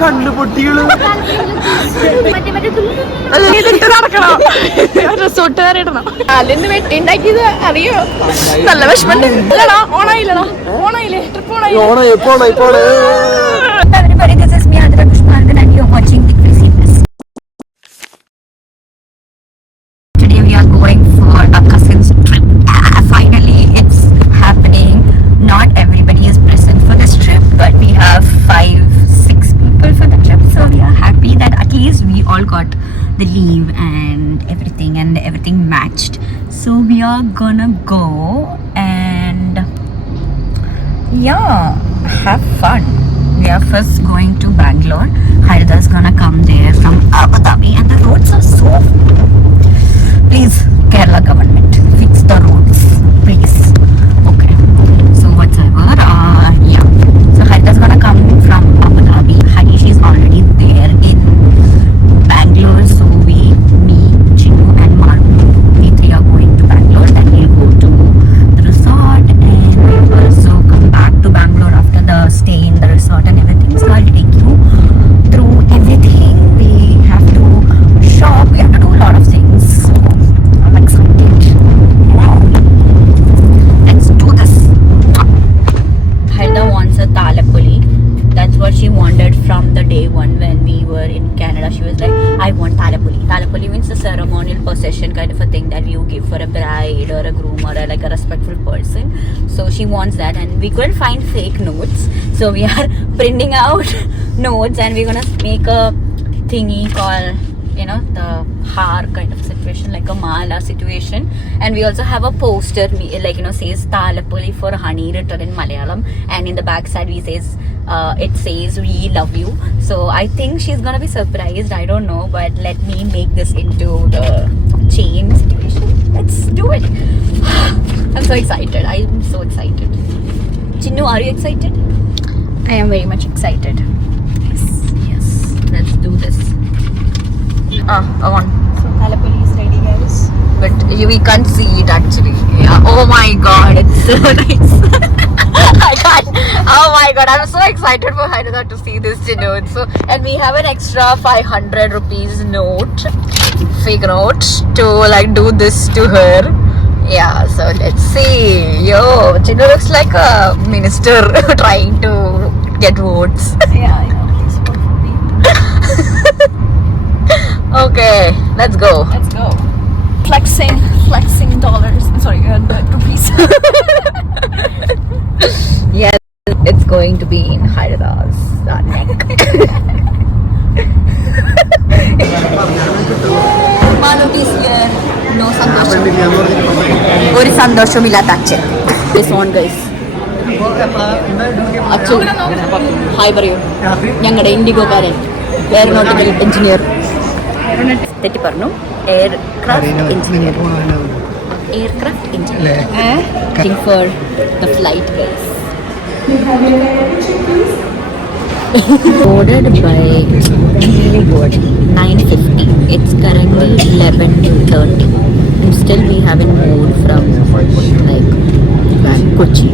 കണ്ണുപൊട്ടികള് നടക്കണം. റിസോർട്ടുകാർ ഇടണം. അല്ലെന്ന് വെട്ടിണ്ടാക്കിയത് അറിയോ? നല്ല വിഷമമുണ്ട്. ഓണായില്ലടാ, ഓണായില്ലേ? ട്രിപ്പ് ഓണായി. Today we are going for a cousin's trip. Finally, it's happening. Not everybody is present for this trip, but we have 5-6 people for the trip. So we are happy that at least we all got the leave and everything matched. So we are gonna go and have fun. We are first going to Bangalore. Harida's gonna come there from Abu Dhabi, and the roads are so. Please, Kerala government, fix the roads, please. Okay. So whatever. So Harida's gonna come from Abu Dhabi. Harish is already there in Bangalore. So me, Chinu, and Manu, we three are going to Bangalore. Then we'll go to the resort, and we'll also come back to Bangalore after the stay in the resort and everything. So I'll take you through everything. We have to shop. We have to do a lot of things. So I'm excited. Let's do this. Harida wants a talapuli. That's what she wanted from the day one when we were in Canada. She was like, I want talapuli. Talapuli means the ceremonial possession kind of a thing that you give for a bride or a groom or like a respectful person. So she wants that, and we couldn't find fake notes. So we are printing out notes, and we're gonna make a thingy called, the har kind of situation, like a mala situation. And we also have a poster, says talapuli for honey written in Malayalam, and in the back side it says we love you. So I think she's gonna be surprised. I don't know, but let me make this into the chain situation. Let's do it. I'm so excited. Chinnu, are you excited? I am very much excited. Yes. Let's do this. On. So talapuli is ready, guys. But we can't see it actually. Yeah. Oh my god, it's so nice. I can't. Oh my god, I'm so excited for Harida to see this note. So, and we have an extra 500 rupees note, fake note, to like do this to her. Yeah, so let's see. Yo, Chinnu looks like a minister trying to get votes. Yeah, I know. Please vote for me. Okay, let's go. Flexing dollars. Sorry, rupees. Yes, it's going to be in Harida's neck. Manu's here. No sandosham. One sandosham illatta acchen. This one, guys. Acchu. Hi, Barayu. ഞങ്ങളുടെ ഇൻഡിഗോക്കാരൻ aeronautical engineer. തെറ്റി പറഞ്ഞു. Aircraft engineer. Waiting for the flight, guys. Boarded by board 9:50. It's currently 11:30, and still we haven't moved from Kochi.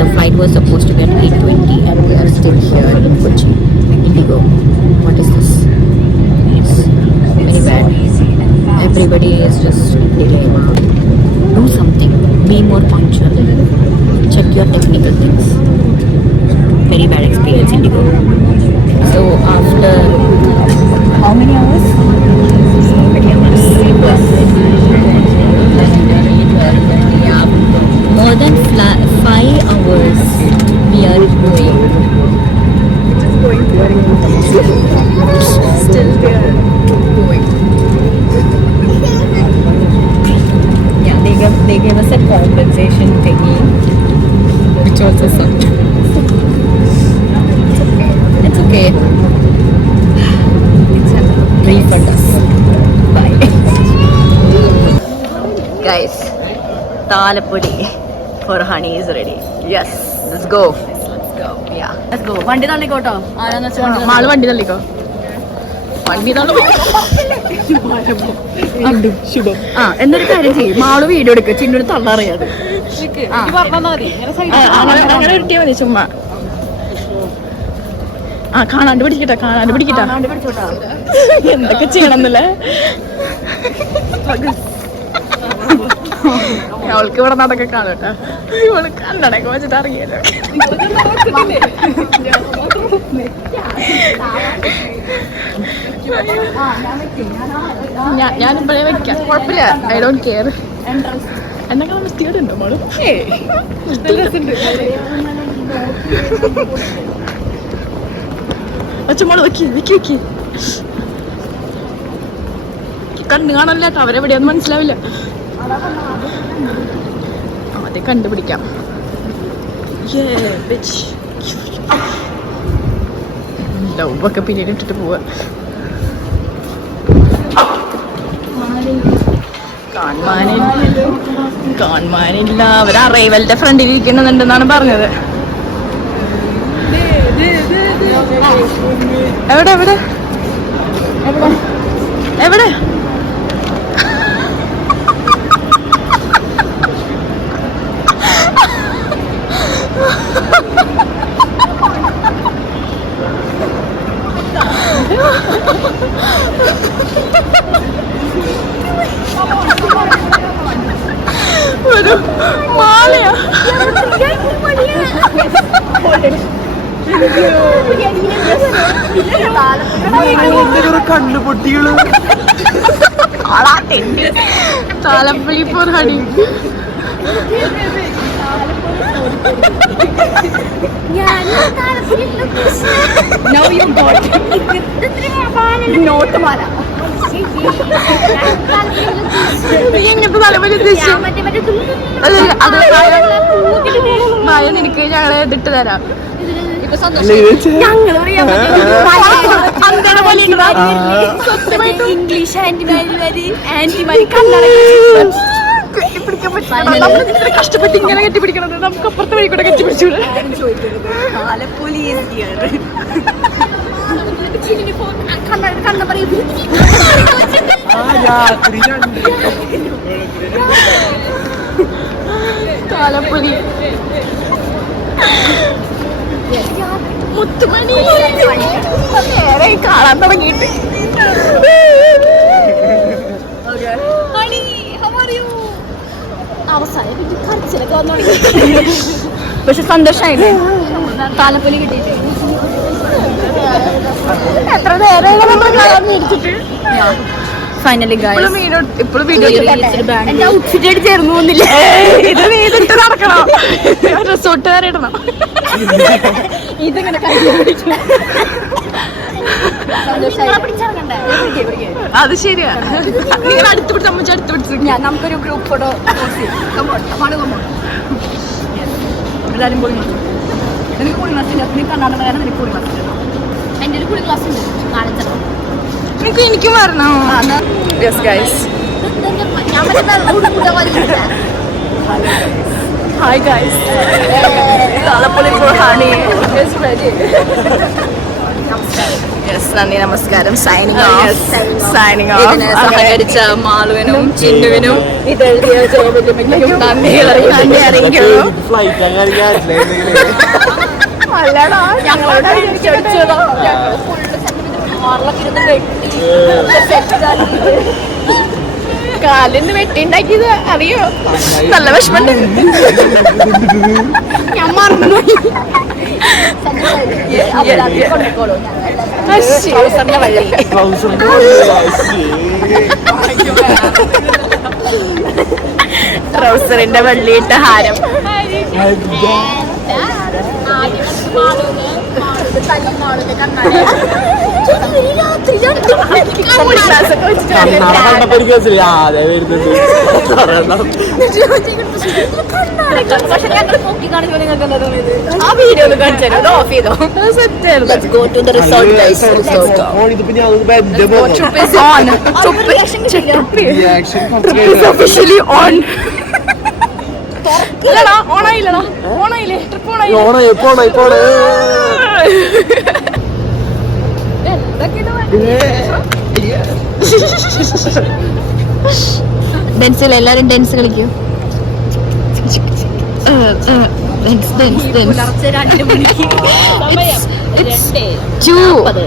The flight was supposed to be at 8:20, and we are still here in Kochi. Indigo. What is this? It's very bad. Everybody is just delaying. Do something. Be more punctual. Check your technical things. Very bad experience, Indigo. So after how many hours? So many hours. Yeah, more than 5 hours we are going. Still we are going. Yeah, they gave us a compensation thingy, which also sucked. It's okay. Refund us. Bye. Guys, talapuli for honey is ready. Yes, let's go. Yeah, let's go. വണ്ടി തള്ളിക്കോട്ടോ. Mall വണ്ടി തള്ളിക്കോ. എന്നൊരു കാര്യം ചെയ്യും, mall video എടുക്കുക, ചിന്നൊരു തള്ളറിയാതെ അങ്ങനെ കിട്ടിയാൽ മതി ചുമ്മാ. ആ കാണാണ്ട് പിടിക്കട്ടെ എന്തൊക്കെ ചെയ്യണമെന്നല്ലേ. അവൾക്ക് ഇവിടെ നടക്കെ കാണട്ടെ. ഇവള് കണ്ണടക്കെ വെച്ചിട്ട് ഇറങ്ങിയല്ലോ. ഞാനിപ്പോഴേ വെക്കാം, കുഴപ്പമില്ല. I don't care. എന്തെങ്കിലും മിസ്റ്റേക്ക് ഉണ്ടോ മോള്? ഒച്ചമോള് വെക്കി കണ്ണു കാണല്ലോ കേട്ടോ. അവരെവിടെയൊന്നും മനസ്സിലാവില്ല. ആദ്യം കണ്ടുപിടിക്കാം. ലവൊക്കെ പിന്നീട് ഇട്ടിട്ട് പോവാ. കാണുവാനില്ല. അവർ അറൈവലിന്റെ ഫ്രണ്ടിൽ ഇരിക്കുന്നുണ്ടെന്നാണ് പറഞ്ഞത്. എവിടെ എവിടെ എവിടെ എവിടെ? ഒരു മാലയാ. കണ്ണുപൊട്ടികള് താലപ്പൊലി ഫോർ ഹണി. എങ്ങനത്തെ തലപ്പൊലി ഉദ്ദേശിച്ചു? മായ നിനക്ക് ഞങ്ങളെ ഇതിട്ട് തരാം. ഇംഗ്ലീഷ് ആന്റിമാരി കണ്ണട കെട്ടിപ്പിടിക്കാൻ പറ്റില്ല. കഷ്ടപ്പെട്ട് ഇങ്ങനെ കെട്ടിപ്പിടിക്കണത് നമുക്ക് അപ്പുറത്തെ വഴി കൂടെ കെട്ടിപ്പിടിച്ചൂടെ? കണ്ണ പറയും. താലപ്പൊലി മുത്തുമണി നേരെ കാണാൻ തുടങ്ങിയിട്ട്. അവസാനം കരച്ചിലൊക്കെ വന്നു തുടങ്ങി. പക്ഷെ സന്തോഷമായില്ലേ താലപ്പൊലി കിട്ടിയിട്ട്? എത്ര നേരം നമ്മൾ കളഞ്ഞിരിച്ചിട്ട്. ഫൈനലി ഇപ്പോഴും വീഡിയോ എന്റെ ഔട്ട്ഫിറ്റ് ആയിട്ട് ചേർന്നു പോകുന്നില്ല. ഇത് നീതിട്ട് നടക്കണം. റിസോർട്ട് വരെ ഇടണം. ഇതിങ്ങനെ അത് ശരിയാ. നിങ്ങൾ അടുത്ത് പിടിച്ച് അമ്മച്ച അടുത്ത് പിടിച്ച് നമുക്കൊരു ഗ്രൂപ്പ് ഫോട്ടോ എല്ലാവരും പോയി. നിനക്ക് കൂടി ക്ലാസ്സില്ല. നീ കർണാടക നിനക്ക് കൂടി ക്ലാസ്. എൻ്റെ ഒരു കൂടി ക്ലാസ് ഉണ്ട്. കാണിച്ചോ എനിക്കും വരണോ? Yes guys. Hi guys. Thalappoli for honey is ready. Yes, നന്ദി നമസ്കാരം. Signing off. സഹകരിച്ച മാളുവിനും ചിന്നുവിനും ഇതെഴുതിയ ജയവല്യമ്മയ്ക്കും നന്ദി അറിയിക്കുന്നു. അല്ലടാ ഞങ്ങളോട് കാലിന് വെട്ടിണ്ടാക്കിയത് അറിയോ? നല്ല വിഷമമുണ്ട്. ഞാൻ മറന്നു. ട്രൗസറിന്റെ വെള്ളിയിട്ട ഹാരം. ആ വീഡിയോ ഒന്ന് കാണിച്ചു ഓഫ് ചെയ്തോ. ഓണായില്ലടാ. ഓണായില്ലേ? ട്രിപ്പ് ഓണായി. ഡാൻസിൽ എല്ലാരും ഡാൻസ് കളിക്കൂ. പുലർച്ചെ 2 മണിക്ക് It's 2:40.